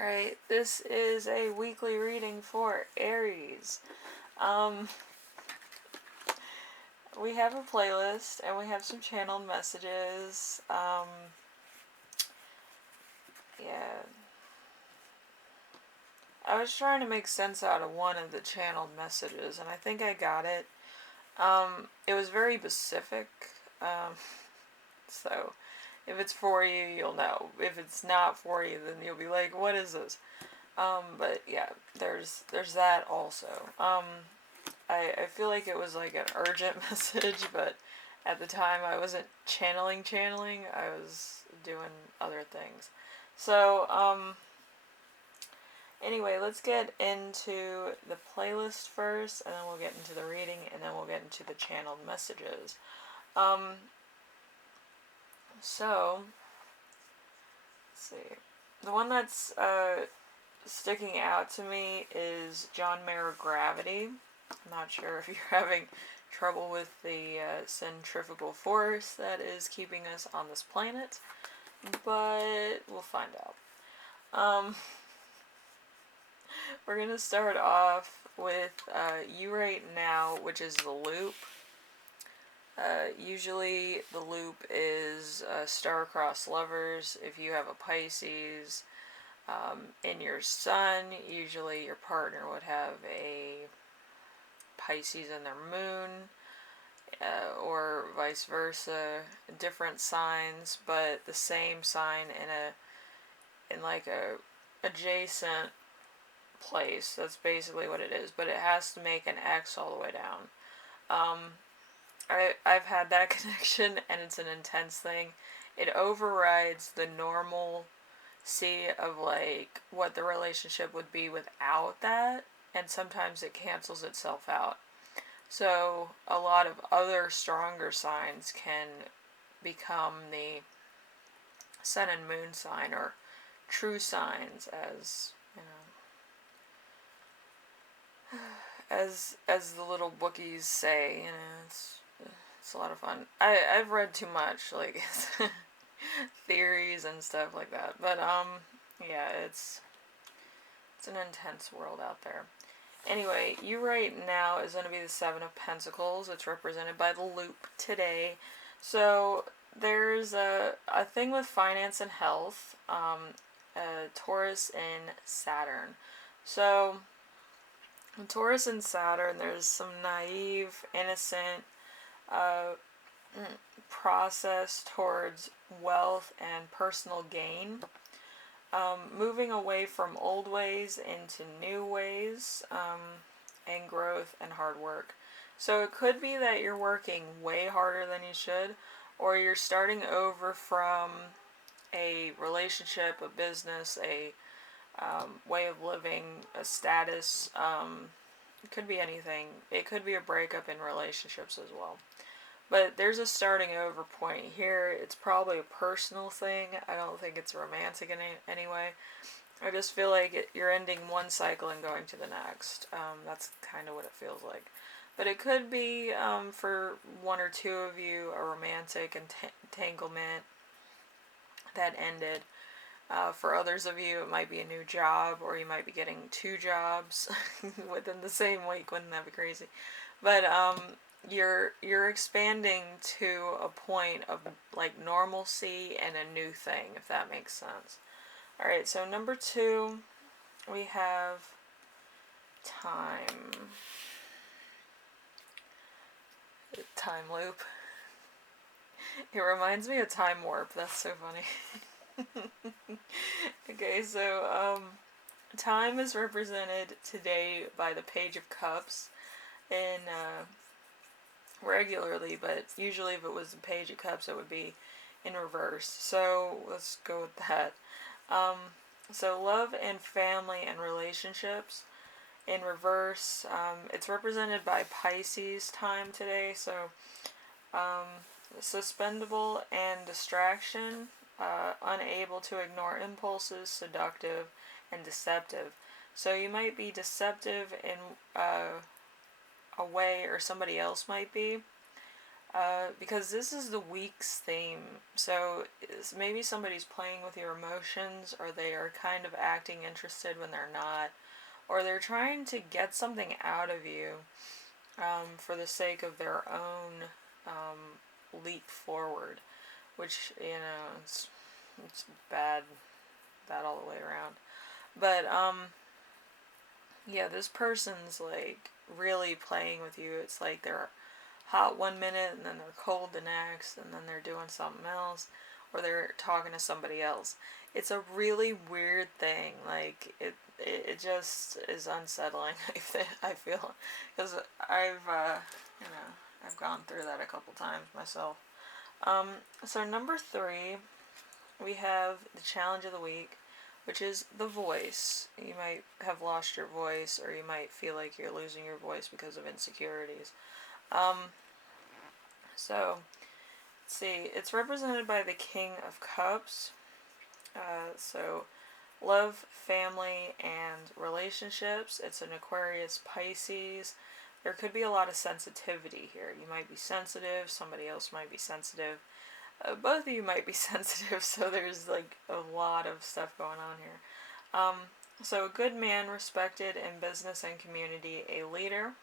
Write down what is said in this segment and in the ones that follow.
Alright, this is a weekly reading for Aries. Um, we have a playlist and we have some channeled messages. Yeah. I was trying to make sense out of one of the channeled messages and I think I got it. It was very specific. Um, so if it's for you, you'll know. If it's not for you, then you'll be like, what is this? But yeah, there's that also. I feel like it was like an urgent message, but at the time I wasn't channeling, I was doing other things. So, anyway, let's get into the playlist first, and then we'll get into the reading, and then we'll get into the channeled messages. So, let's see. The one that's sticking out to me is John Mayer Gravity. I'm not sure if you're having trouble with the centrifugal force that is keeping us on this planet, but we'll find out. We're going to start off with You Right Now, which is the loop. Usually the loop is star-crossed lovers. If you have a Pisces in your sun, usually your partner would have a Pisces in their moon, or vice versa, different signs, but the same sign in like a adjacent place. That's basically what it is, but it has to make an X all the way down. I've had that connection, and it's an intense thing. It overrides the normal of like what the relationship would be without that, and sometimes it cancels itself out. So a lot of other stronger signs can become the sun and moon sign, or true signs, as you know, as the little bookies say. You know, it's a lot of fun. I've read too much, like theories and stuff like that, but yeah, it's an intense world out there. Anyway, You Right Now is going to be the Seven of Pentacles. It's represented by the loop today. So there's a thing with finance and health, Taurus and Saturn. So Taurus and Saturn, there's some naive, innocent process towards wealth and personal gain. Moving away from old ways into new ways, and growth and hard work. So it could be that you're working way harder than you should, or you're starting over from a relationship, a business, a way of living, a status. It could be anything. It could be a breakup in relationships as well. But there's a starting over point here. It's probably a personal thing. I don't think it's romantic in any way. I just feel like you're ending one cycle and going to the next. That's kind of what it feels like. But it could be, for one or two of you, a romantic entanglement that ended. For others of you, it might be a new job, or you might be getting two jobs within the same week. Wouldn't that be crazy? But you're expanding to a point of like normalcy and a new thing, if that makes sense. Alright, so number 2, we have time. Time loop. It reminds me of time warp. That's so funny. Okay, so time is represented today by the Page of Cups, in regularly, but usually if it was the Page of Cups, it would be in reverse. So let's go with that. So love and family and relationships in reverse. It's represented by Pisces time today. So suspendable and distraction, unable to ignore impulses, seductive and deceptive. So you might be deceptive in a way, or somebody else might be. Because this is the week's theme. So maybe somebody's playing with your emotions, or they are kind of acting interested when they're not, or they're trying to get something out of you for the sake of their own leap forward, which, it's bad all the way around. But yeah, this person's like really playing with you. It's like they're hot one minute and then they're cold the next, and then they're doing something else, or they're talking to somebody else. It's a really weird thing. Like it just is unsettling. I feel, because I've gone through that a couple times myself. So number 3, we have the challenge of the week, which is the voice. You might have lost your voice, or you might feel like you're losing your voice because of insecurities. Um, so, let's see. It's represented by the King of Cups. So, love, family, and relationships. It's an Aquarius Pisces. There could be a lot of sensitivity here. You might be sensitive, somebody else might be sensitive. Both of you might be sensitive, so there's like a lot of stuff going on here. So, a good man, respected in business and community, a leader,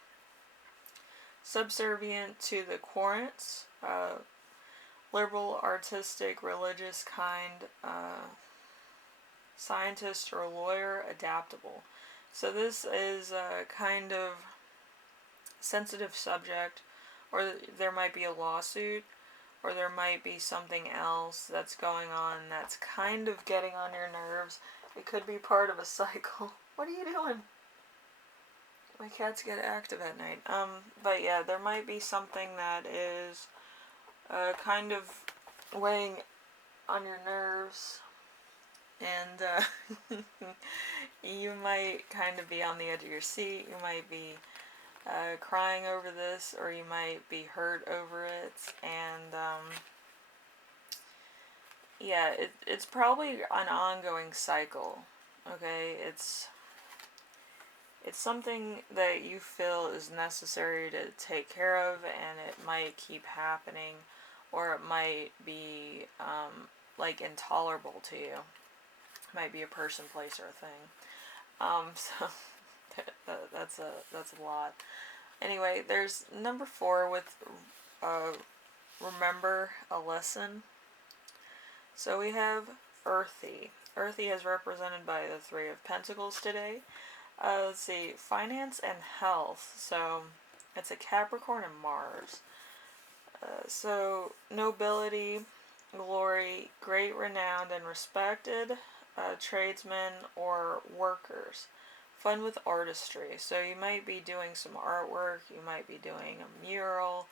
subservient to the quorents, liberal, artistic, religious, kind, scientist or lawyer, adaptable. So, this is a kind of sensitive subject, or there might be a lawsuit, or there might be something else that's going on that's kind of getting on your nerves. It could be part of a cycle. What are you doing? My cats get active at night. But yeah, there might be something that is kind of weighing on your nerves, and you might kind of be on the edge of your seat. You might be crying over this, or you might be hurt over it, and yeah, it's probably an ongoing cycle. Okay, it's something that you feel is necessary to take care of, and it might keep happening, or it might be like intolerable to you. It might be a person, place, or a thing. So that's a lot. Anyway, there's number 4 with remember a lesson. So we have earthy. Earthy is represented by the 3 of Pentacles today. Let's see, finance and health. So it's a Capricorn and Mars. So nobility, glory, great, renowned, and respected, tradesmen or workers. Fun with artistry. So you might be doing some artwork, you might be doing a mural,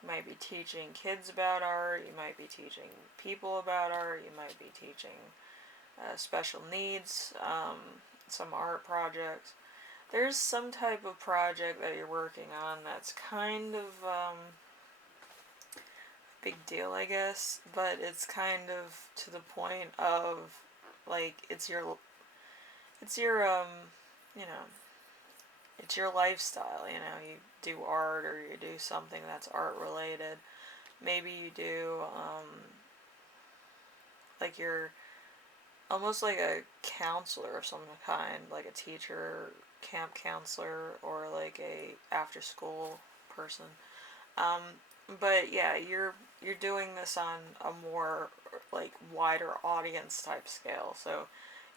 you might be teaching kids about art, you might be teaching people about art, you might be teaching special needs, some art projects. There's some type of project that you're working on that's kind of big deal, I guess, but it's kind of to the point of like it's your you know, it's your lifestyle. You do art, or you do something that's art related. Maybe you do like you're almost like a counselor of some kind, like a teacher, camp counselor, or like a after school person. Um, but yeah, you're doing this on a more like wider audience type scale. So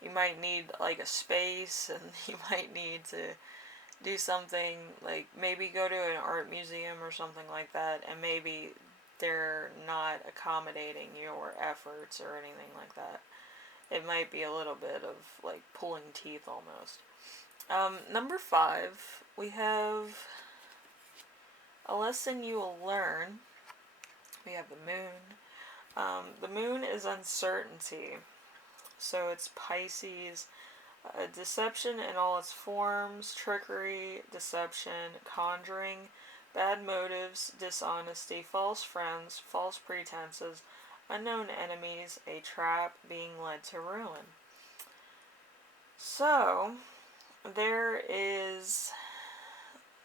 you might need like a space, and you might need to do something like maybe go to an art museum or something like that, and maybe they're not accommodating your efforts or anything like that. It might be a little bit of like pulling teeth almost. Number 5, we have a lesson you will learn. We have the moon. The moon is uncertainty. So it's Pisces. Deception in all its forms, trickery, deception, conjuring, bad motives, dishonesty, false friends, false pretenses, unknown enemies, a trap, being led to ruin. So, there is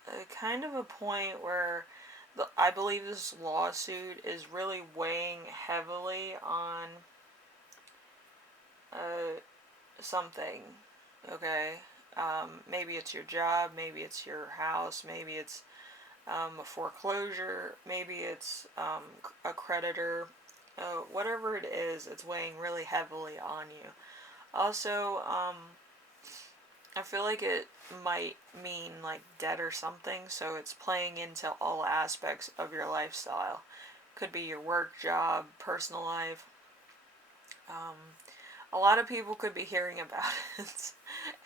a kind of a point where I believe this lawsuit is really weighing heavily on something. Okay, maybe it's your job, maybe it's your house, maybe it's a foreclosure, maybe it's a creditor. Whatever it is, it's weighing really heavily on you. Also, I feel like it might mean like debt or something, so it's playing into all aspects of your lifestyle. Could be your work, job, personal life. Um, a lot of people could be hearing about it,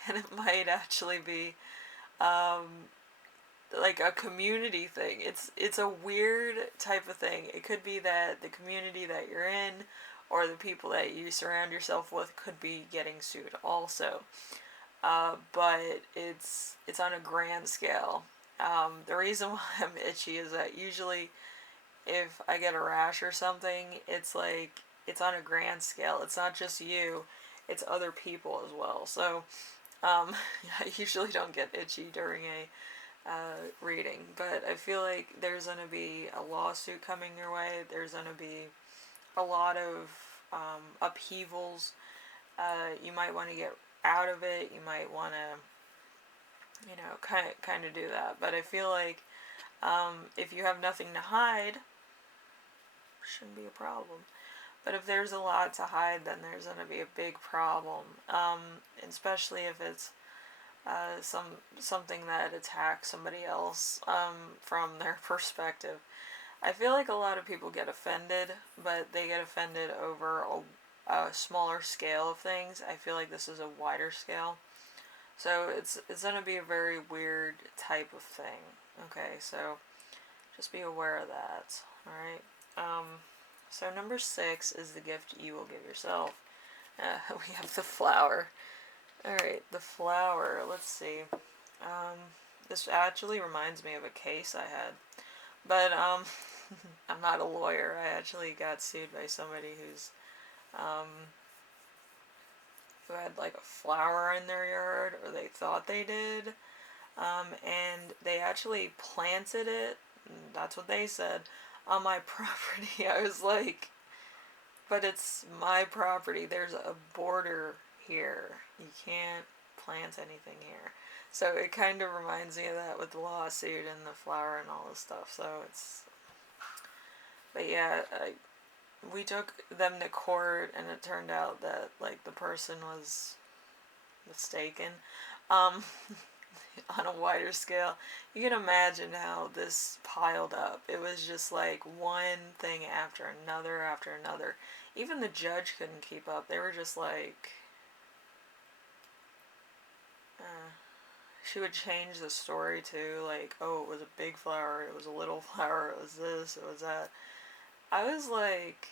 and it might actually be um, like a community thing. It's a weird type of thing. It could be that the community that you're in or the people that you surround yourself with could be getting sued also. But it's on a grand scale. The reason why I'm itchy is that usually if I get a rash or something, it's like it's on a grand scale. It's not just you, it's other people as well. So I usually don't get itchy during a reading, but I feel like there's going to be a lawsuit coming your way. There's going to be a lot of upheavals. You might want to get out of it. You might want to, kind of do that. But I feel like if you have nothing to hide, shouldn't be a problem. But if there's a lot to hide, then there's going to be a big problem, especially if it's something that attacks somebody else from their perspective. I feel like a lot of people get offended, but they get offended over a smaller scale of things. I feel like this is a wider scale. So it's going to be a very weird type of thing. Okay, so just be aware of that. Alright? So number 6 is the gift you will give yourself. We have the flower. Alright, the flower. Let's see. This actually reminds me of a case I had. But I'm not a lawyer. I actually got sued by somebody who had like a flower in their yard, or they thought they did. And they actually planted it, that's what they said, on my property. I was like, but it's my property. There's a border here. You can't plant anything here. So it kind of reminds me of that with the lawsuit and the flower and all this stuff. So it's, but yeah, we took them to court, and it turned out that like the person was mistaken. Um, on a wider scale, you can imagine how this piled up. It was just like one thing after another after another. Even the judge couldn't keep up. They were just like, she would change the story too, like, oh, it was a big flower, it was a little flower, it was this, it was that. I was like,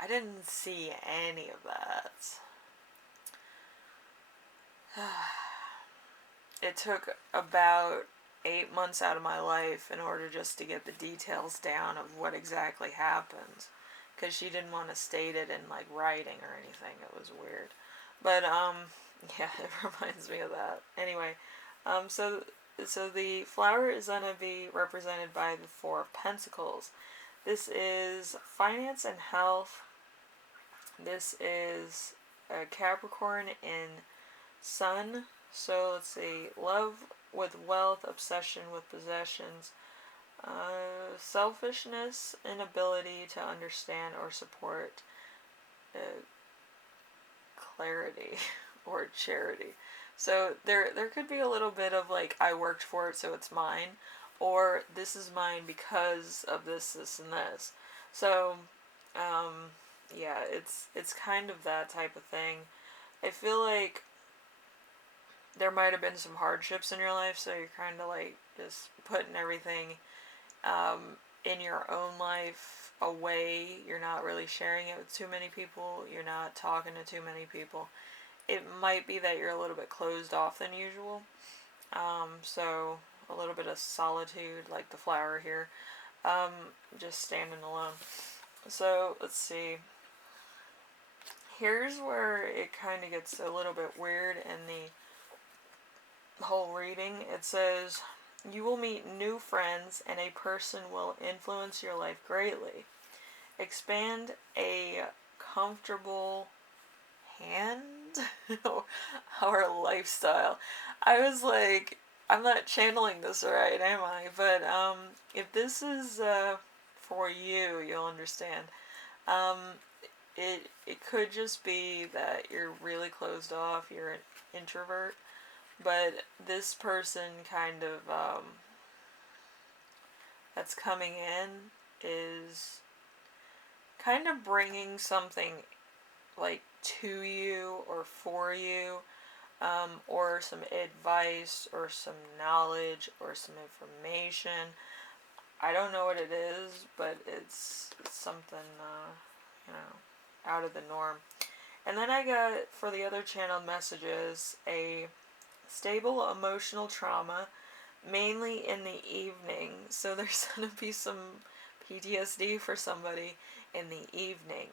I didn't see any of that. It took about 8 months out of my life in order just to get the details down of what exactly happened, because she didn't want to state it in like writing or anything. It was weird. But yeah, it reminds me of that. Anyway, so the flower is going to be represented by the Four of Pentacles. This is finance and health. This is a Capricorn in Sun. So let's see, love with wealth, obsession with possessions, selfishness, inability to understand or support, clarity or charity. So there could be a little bit of like, I worked for it, so it's mine, or this is mine because of this, this, and this. So yeah, it's kind of that type of thing. I feel like there might have been some hardships in your life, so you're kind of like just putting everything in your own life away. You're not really sharing it with too many people. You're not talking to too many people. It might be that you're a little bit closed off than usual. So a little bit of solitude, like the flower here. Just standing alone. So let's see. Here's where it kind of gets a little bit weird in the whole reading. It says, You will meet new friends, and a person will influence your life greatly. Expand a comfortable hand or lifestyle. I was like, I'm not channeling this right, am I? But if this is for you, you'll understand. Um, it could just be that you're really closed off. You're an introvert, but this person kind of that's coming in is kind of bringing something like to you or for you, or some advice or some knowledge or some information. I don't know what it is, but it's something, you know, out of the norm. And then I got, for the other channeled messages, a stable emotional trauma, mainly in the evening. So there's going to be some PTSD for somebody in the evening.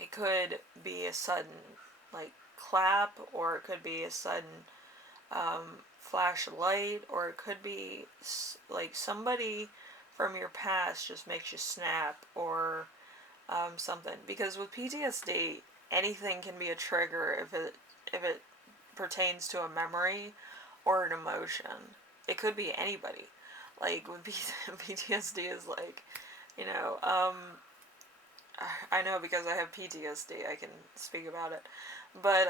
It could be a sudden, like, clap, or it could be a sudden flash of light, or it could be like somebody from your past just makes you snap, or something. Because with PTSD, anything can be a trigger if it pertains to a memory or an emotion. It could be anybody. Like with PTSD is like, you know, I know because I have PTSD, I can speak about it. But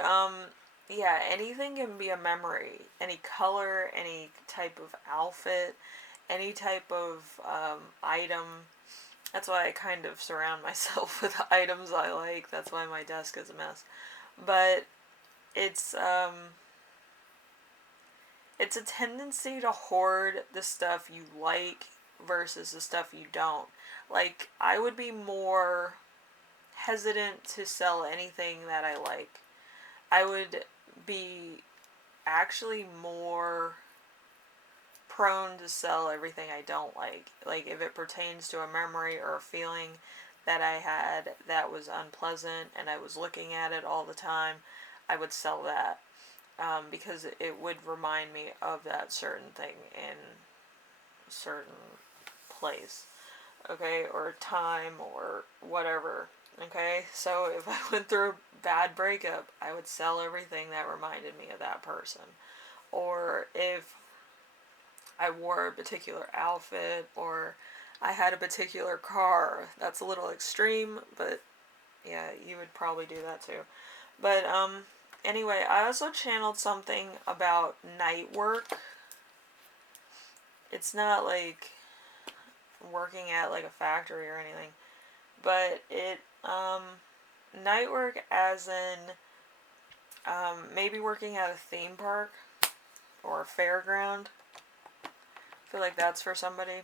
yeah, anything can be a memory. Any color, any type of outfit, any type of item. That's why I kind of surround myself with items I like. That's why my desk is a mess. But it's it's a tendency to hoard the stuff you like versus the stuff you don't. Like, I would be more hesitant to sell anything that I like. I would be actually more prone to sell everything I don't like. Like, if it pertains to a memory or a feeling that I had that was unpleasant and I was looking at it all the time, I would sell that. Because it would remind me of that certain thing in a certain place, okay, or time, or whatever, okay? So if I went through a bad breakup, I would sell everything that reminded me of that person. Or if I wore a particular outfit, or I had a particular car. That's a little extreme, but yeah, you would probably do that too. But anyway, I also channeled something about night work. It's not like working at like a factory or anything, but it night work as in maybe working at a theme park or a fairground. I feel like that's for somebody.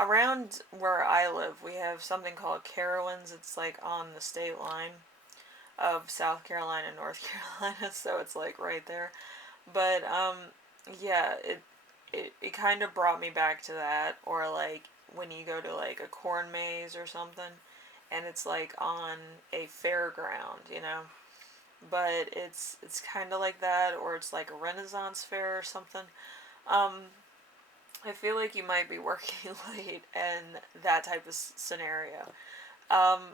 Around where I live, we have something called Carowinds. It's like on the state line of South Carolina and North Carolina, so it's like right there. But yeah, it kind of brought me back to that. Or like when you go to like a corn maze or something, and it's like on a fairground, you know. But it's kind of like that, or it's like a Renaissance fair or something. Um, I feel like you might be working late in that type of scenario.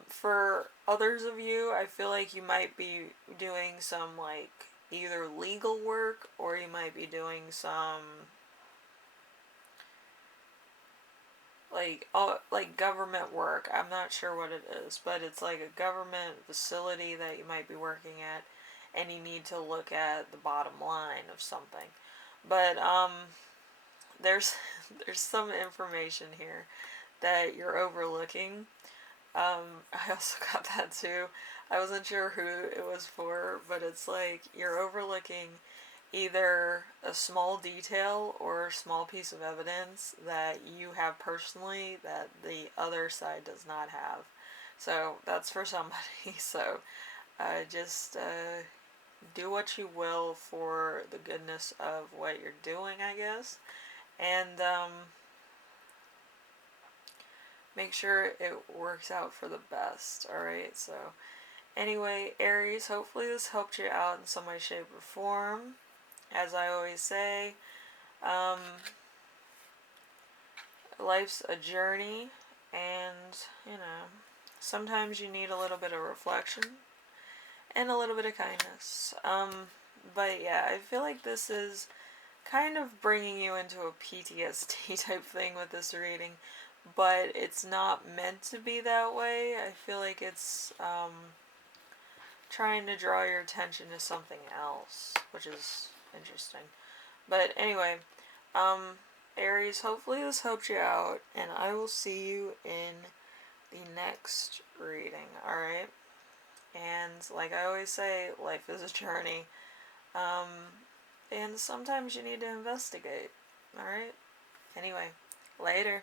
For others of you, I feel like you might be doing some like either legal work, or you might be doing some like government work. I'm not sure what it is, but it's like a government facility that you might be working at, and you need to look at the bottom line of something. But there's there's some information here that you're overlooking. I also got that too. I wasn't sure who it was for, but it's like you're overlooking either a small detail or a small piece of evidence that you have personally that the other side does not have. So that's for somebody. So just do what you will for the goodness of what you're doing, I guess. And make sure it works out for the best, alright? So, anyway, Aries, hopefully this helped you out in some way, shape, or form. As I always say, life's a journey, and, you know, sometimes you need a little bit of reflection and a little bit of kindness. But yeah, I feel like this is kind of bringing you into a PTSD type thing with this reading, but it's not meant to be that way. I feel like it's trying to draw your attention to something else, which is interesting. But anyway, Aries, hopefully this helped you out, and I will see you in the next reading, alright? And like I always say, life is a journey. And sometimes you need to investigate, alright? Anyway, later.